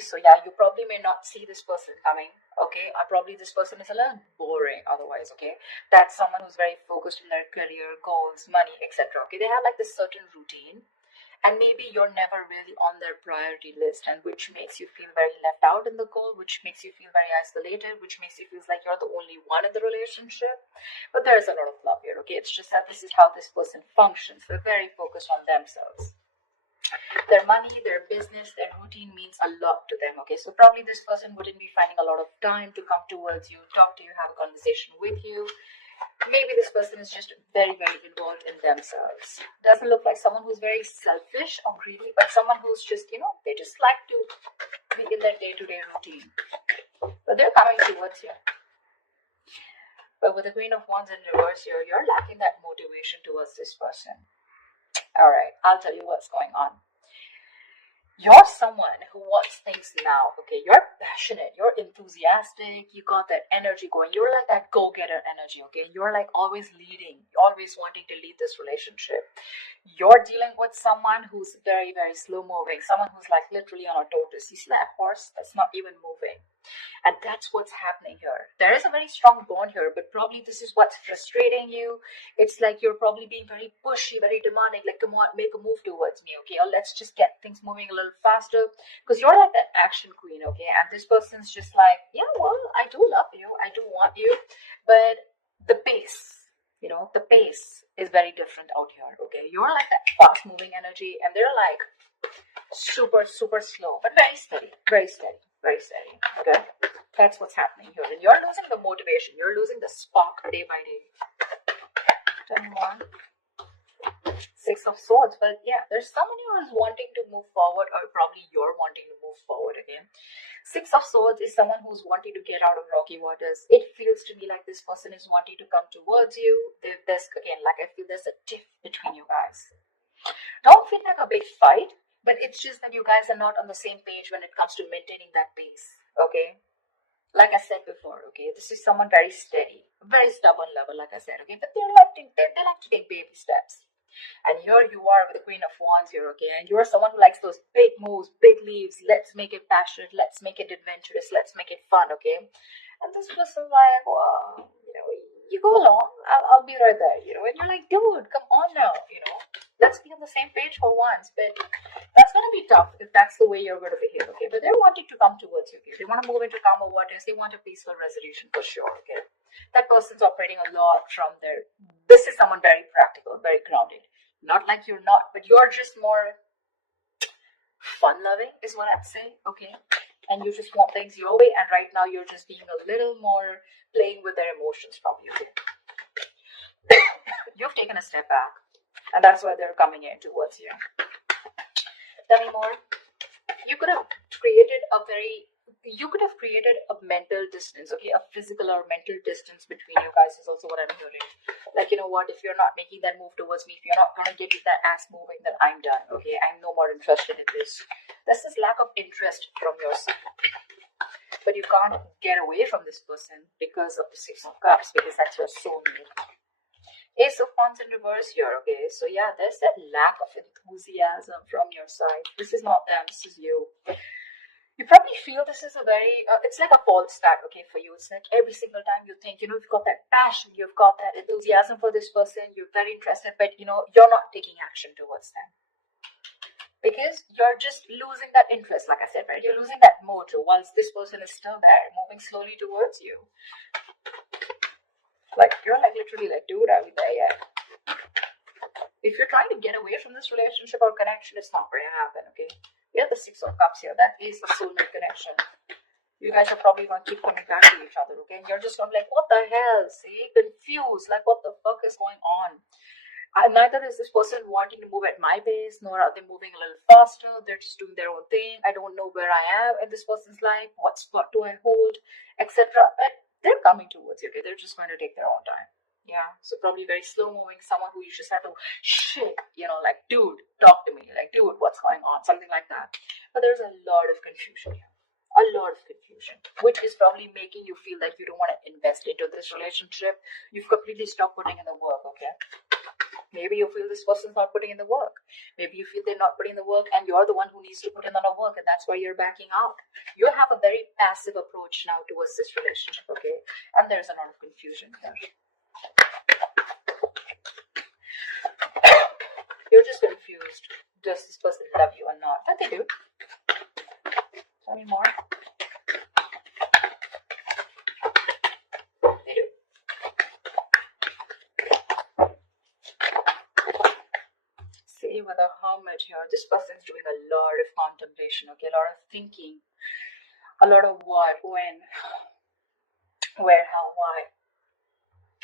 So yeah, you probably may not see this person coming, okay, or probably this person is a little boring otherwise, okay. That's someone who's very focused on their career, goals, money, etc. Okay, they have like this certain routine, and maybe you're never really on their priority list, and which makes you feel very left out in the goal, which makes you feel very isolated, which makes you feel like you're the only one in the relationship. But there's a lot of love here, okay. It's just that this is how this person functions. They're very focused on themselves. Their money, their business, their routine means a lot to them, okay. So probably this person wouldn't be finding a lot of time to come towards you, talk to you, have a conversation with you. Maybe this person is just very, very involved in themselves. Doesn't look like someone who's very selfish or greedy, but someone who's just, they just like to be in their day-to-day routine. But they're coming towards you. But with the Queen of Wands in reverse here, you're lacking that motivation towards this person. Alright, I'll tell you what's going on. You're someone who wants things now, okay? You're passionate, you're enthusiastic, you got that energy going. You're like that go-getter energy, okay? You're like always leading, always wanting to lead this relationship. You're dealing with someone who's very, very slow-moving, someone who's like literally on a tortoise. You see that horse that's not even moving? And that's what's happening here. There is a very strong bond here, but probably this is what's frustrating you. It's like you're probably being very pushy, very demanding, like, come on, make a move towards me, okay? Or let's just get things moving a little faster. Because you're like that action queen, okay? And this person's just like, yeah, well, I do love you, I do want you, but the pace, the pace is very different out here, okay? You're like that fast-moving energy, and they're like super, super slow, but very steady, very steady. Very steady, okay? That's what's happening here. And you're losing the motivation. You're losing the spark day by day. 10-1. 6 of Swords. But yeah, there's someone who is wanting to move forward, or probably you're wanting to move forward again. 6 of Swords is someone who's wanting to get out of rocky waters. It feels to me like this person is wanting to come towards you. There's, again, like I feel there's a tiff between you guys. Don't feel like a big fight, but it's just that you guys are not on the same page when it comes to maintaining that pace, okay? Like I said before, okay, this is someone very steady, very stubborn lover, like I said, okay? But they like to take baby steps. And here you are with the Queen of Wands here, okay? And you're someone who likes those big moves, big leaves. Let's make it passionate. Let's make it adventurous. Let's make it fun, okay? And this person's like, well, you go along. I'll be right there, And you're like, dude, come on now, Let's be on the same page for once. But that's going to be tough if that's the way you're going to behave, okay? But they're wanting to come towards you, okay? They want to move into calmer waters. They want a peaceful resolution for sure, okay? That person's operating a lot from there. This is someone very practical, very grounded. Not like you're not, but you're just more fun-loving is what I'd say, okay? And you just want things your way, and right now you're just being a little more playing with their emotions from you, okay? You've taken a step back, and that's why they're coming in towards you. Tell me more. You could have created a mental distance, okay? A physical or mental distance between you guys is also what I'm hearing. Like, you know what, if you're not making that move towards me, if you're not going to get that ass moving, then I'm done, okay? I'm no more interested in this. This is lack of interest from your side. But you can't get away from this person because of the 6 of Cups, because that's your soulmate. Ace of Wands in reverse here, okay? So yeah, there's that lack of enthusiasm from your side. This is not them, this is you. You probably feel this is a very, it's like a false start, okay, for you. It's like every single time you think, you've got that passion, you've got that enthusiasm for this person, you're very interested, but, you're not taking action towards them. Because you're just losing that interest, like I said, right? You're losing that mojo whilst this person is still there, moving slowly towards you. Like, you're like literally like, dude, are we there yet? If you're trying to get away from this relationship or connection, it's not going to happen, okay? We have the 6 of Cups here. That is a soulmate connection. You guys are probably going to keep coming back to each other, okay? And you're just going to be like, what the hell? See? Confused. Like, what the fuck is going on? Neither is this person wanting to move at my pace, nor are they moving a little faster. They're just doing their own thing. I don't know where I am in this person's life. What spot do I hold? Etc. But they're coming towards you, okay? They're just going to take their own time. Yeah, so probably very slow moving, someone who you just have to shake, like, dude, talk to me, like, dude, what's going on, something like that. But there's a lot of confusion here, a lot of confusion, which is probably making you feel like you don't want to invest into this relationship. You've completely stopped putting in the work, okay? Maybe you feel this person's not putting in the work. Maybe you feel they're not putting in the work and you're the one who needs to put in the work, and that's why you're backing out. You have a very passive approach now towards this relationship, okay? And there's a lot of confusion here. You're just confused. Does this person love you or not? But they do. Tell me more. They do. See, with a hermit here, this person's doing a lot of contemplation, okay? A lot of thinking. A lot of what, when, where, how, why.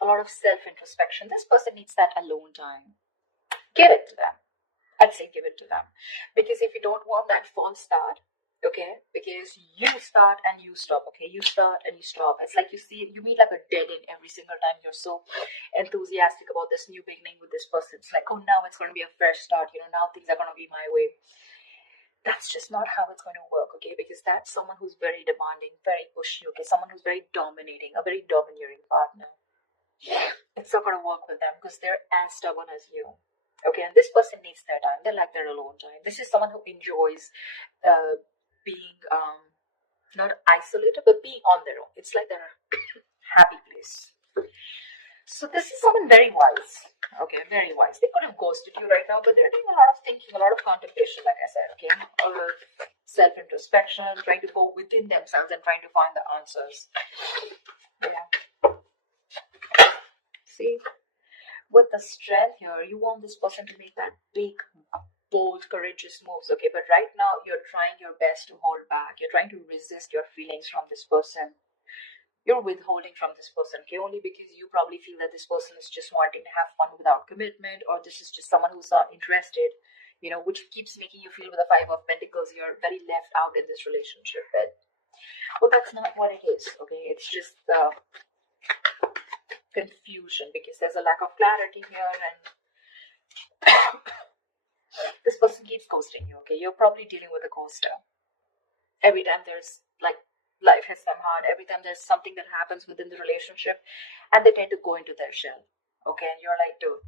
A lot of self-introspection. This person needs that alone time. Give it to them. I'd say give it to them. Because if you don't want that false start, okay, because you start and you stop, okay, you start and you stop. It's like you meet like a dead end every single time. You're so enthusiastic about this new beginning with this person. It's like, oh, now it's going to be a fresh start, now things are going to be my way. That's just not how it's going to work, okay, because that's someone who's very demanding, very pushy, okay, someone who's very dominating, a very domineering partner. It's not going to work with them because they're as stubborn as you. Okay, and this person needs their time. They like their alone time. This is someone who enjoys being not isolated, but being on their own. It's like their happy place. So this is someone very wise. Okay, very wise. They could have ghosted you right now, but they're doing a lot of thinking, a lot of contemplation, like I said, okay? Self-introspection, trying to go within themselves and trying to find the answers. Yeah. See? With the strength here, you want this person to make that big, bold, courageous moves, okay? But right now, you're trying your best to hold back. You're trying to resist your feelings from this person. You're withholding from this person, okay? Only because you probably feel that this person is just wanting to have fun without commitment, or this is just someone who's not interested, which keeps making you feel with the Five of Pentacles, you're very left out in this relationship. But, well, that's not what it is, okay? It's just confusion because there's a lack of clarity here, and this person keeps ghosting you, okay? You're probably dealing with a ghoster. Every time there's life hits them hard, every time there's something that happens within the relationship, and they tend to go into their shell, okay? And you're like, dude,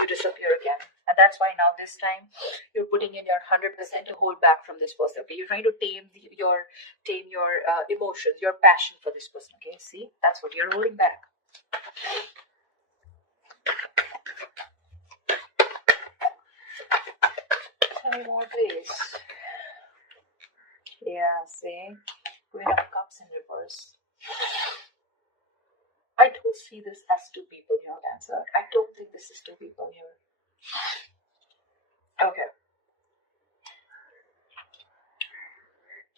you disappear again. And that's why now this time you're putting in your 100% to hold back from this person, okay? You're trying to tame your emotions, your passion for this person, okay? See, that's what you're holding back. Tell me more, please. Yeah, see? Queen of Cups in reverse. I don't see this as two people here, Cancer. I don't think this is two people here. Okay.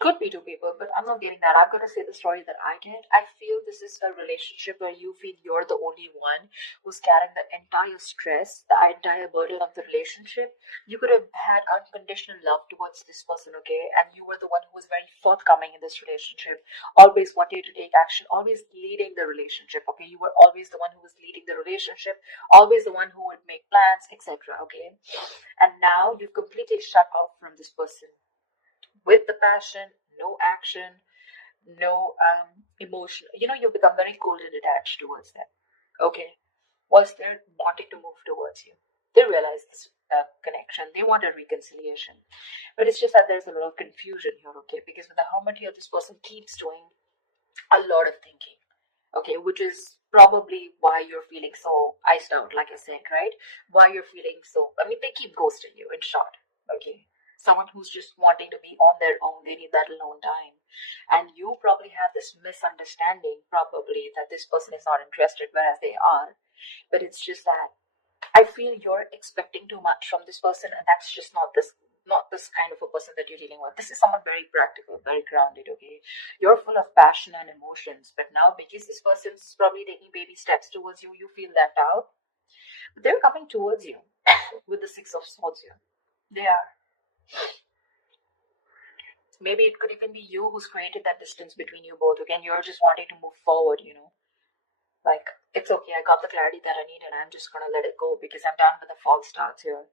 Could be two people, but I'm not getting that. I'm going to say the story that I get. I feel this is a relationship where you feel you're the only one who's carrying the entire stress, the entire burden of the relationship. You could have had unconditional love towards this person, okay? And you were the one who was very forthcoming in this relationship, always wanted to take action, always leading the relationship, okay? You were always the one who was leading the relationship, always the one who would make plans, etc., okay? And now you've completely shut off from this person. With the passion, no action, no emotion. You become very cold and detached towards them. Okay. Was there wanting to move towards you? They realize this connection. They want a reconciliation. But it's just that there's a lot of confusion here, okay? Because with the Hermit here, this person keeps doing a lot of thinking. Okay, which is probably why you're feeling so iced out, like I said, right? Why you're feeling so, they keep ghosting you, in short. Okay. Someone who's just wanting to be on their own, they need that alone time. And you probably have this misunderstanding, probably, that this person is not interested, whereas they are. But it's just that I feel you're expecting too much from this person, and that's just not this kind of a person that you're dealing with. This is someone very practical, very grounded, okay? You're full of passion and emotions, but now because this person's probably taking baby steps towards you, you feel left out. But they're coming towards you with the Six of Swords here. They are. Maybe it could even be you who's created that distance between you both. Again, you're just wanting to move forward, Like, it's okay, I got the clarity that I need and I'm just going to let it go because I'm done with the false starts here.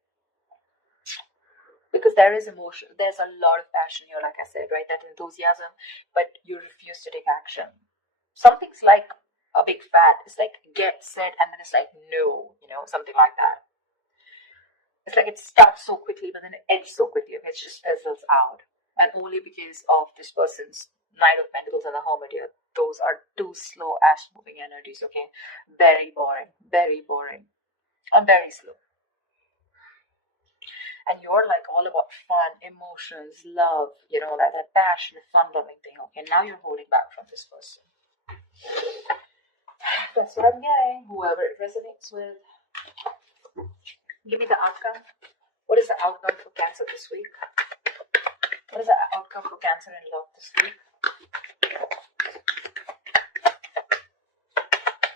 Because there is emotion, there's a lot of passion here, like I said, right? That enthusiasm, but you refuse to take action. Something's like a big fat. It's like get set and then it's like no, something like that. It's like it starts so quickly, but then it ends so quickly. Okay? It just fizzles out. And only because of this person's Knight of Pentacles and the Hermit here. Those are two slow ash moving energies, okay? Very boring. Very boring. And very slow. And you're like all about fun, emotions, love, that passion, fun-loving thing. Okay, now you're holding back from this person. That's what I'm getting. Whoever it resonates with. Give me the outcome. What is the outcome for Cancer this week? What is the outcome for Cancer in love this week?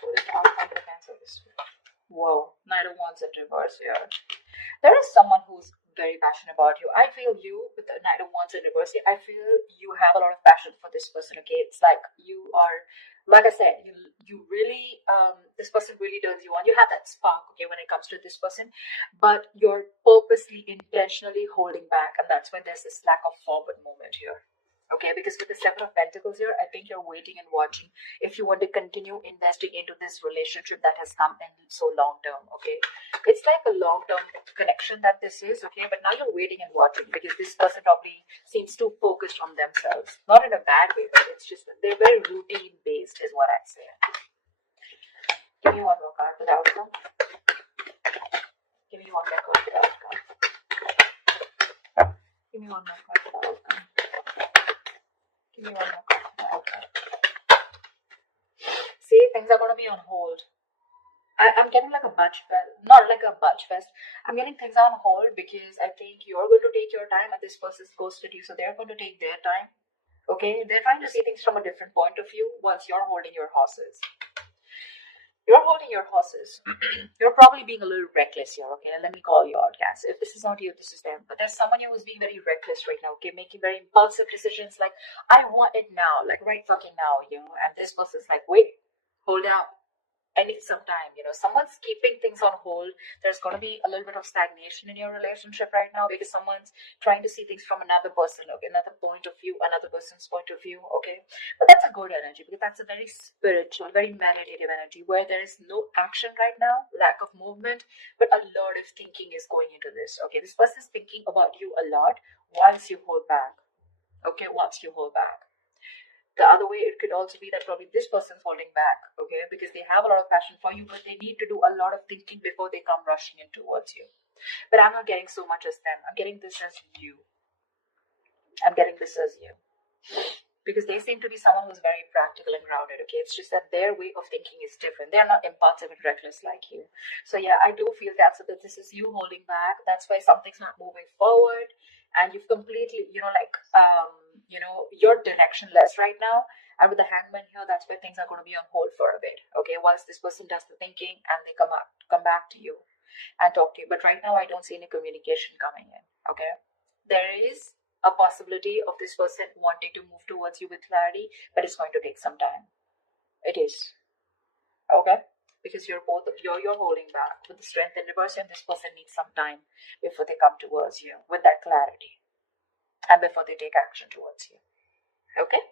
What is the outcome for Cancer this week? Whoa, Knight of Wands in reverse here. There is someone who's very passionate about you. I feel you with the Knight of Wands in reverse here. I feel you have a lot of passion for this person, okay? It's like you are, like I said, you really, this person really turns you on. You have that spark, okay, when it comes to this person, but you're purposely, intentionally holding back, and that's when there's this lack of forward movement here. Okay, because with the Seven of Pentacles here, I think you're waiting and watching if you want to continue investing into this relationship that has come in so long term, okay? It's like a long-term connection that this is, okay? But now you're waiting and watching because this person probably seems too focused on themselves. Not in a bad way, but it's just, they're very routine-based is what I'd say. Give me one more card for the outcome. Give me one more card for the outcome. Give me one more card for the outcome. Give me one more card for the outcome. See, things are going to be on hold. I'm getting like a budge fest, not like a budge fest. I'm getting things on hold because I think you're going to take your time and this person's ghosted you, so they're going to take their time. Okay, they're trying to see things from a different point of view once you're holding your horses. You're holding your horses. You're probably being a little reckless here, okay? Let me call you out, Cancer. If this is not you, this is them. But there's someone here who's being very reckless right now, okay? Making very impulsive decisions like, I want it now, like right fucking now, And this person's like, wait, hold out. I need some time, Someone's keeping things on hold. There's going to be a little bit of stagnation in your relationship right now because someone's trying to see things from another person, okay? Another point of view, another person's point of view, okay? But that's a good energy because that's a very spiritual, very meditative energy where there is no action right now, lack of movement, but a lot of thinking is going into this, okay? This person's thinking about you a lot once you hold back, okay? Once you hold back. The other way, it could also be that probably this person's holding back, okay? Because they have a lot of passion for you, but they need to do a lot of thinking before they come rushing in towards you. But I'm not getting so much as them. I'm getting this as you. I'm getting this as you. Because they seem to be someone who's very practical and grounded, okay? It's just that their way of thinking is different. They're not impulsive and reckless like you. So yeah, I do feel that this is you holding back. That's why something's not moving forward. And you've completely, you're directionless right now. And with the Hangman here, that's where things are going to be on hold for a bit. Okay, once this person does the thinking and they come back to you and talk to you. But right now, I don't see any communication coming in. Okay, there is a possibility of this person wanting to move towards you with clarity, but it's going to take some time. It is. Okay. Because you're holding back with the Strength in reverse, and this person needs some time before they come towards you with that clarity and before they take action towards you. Okay?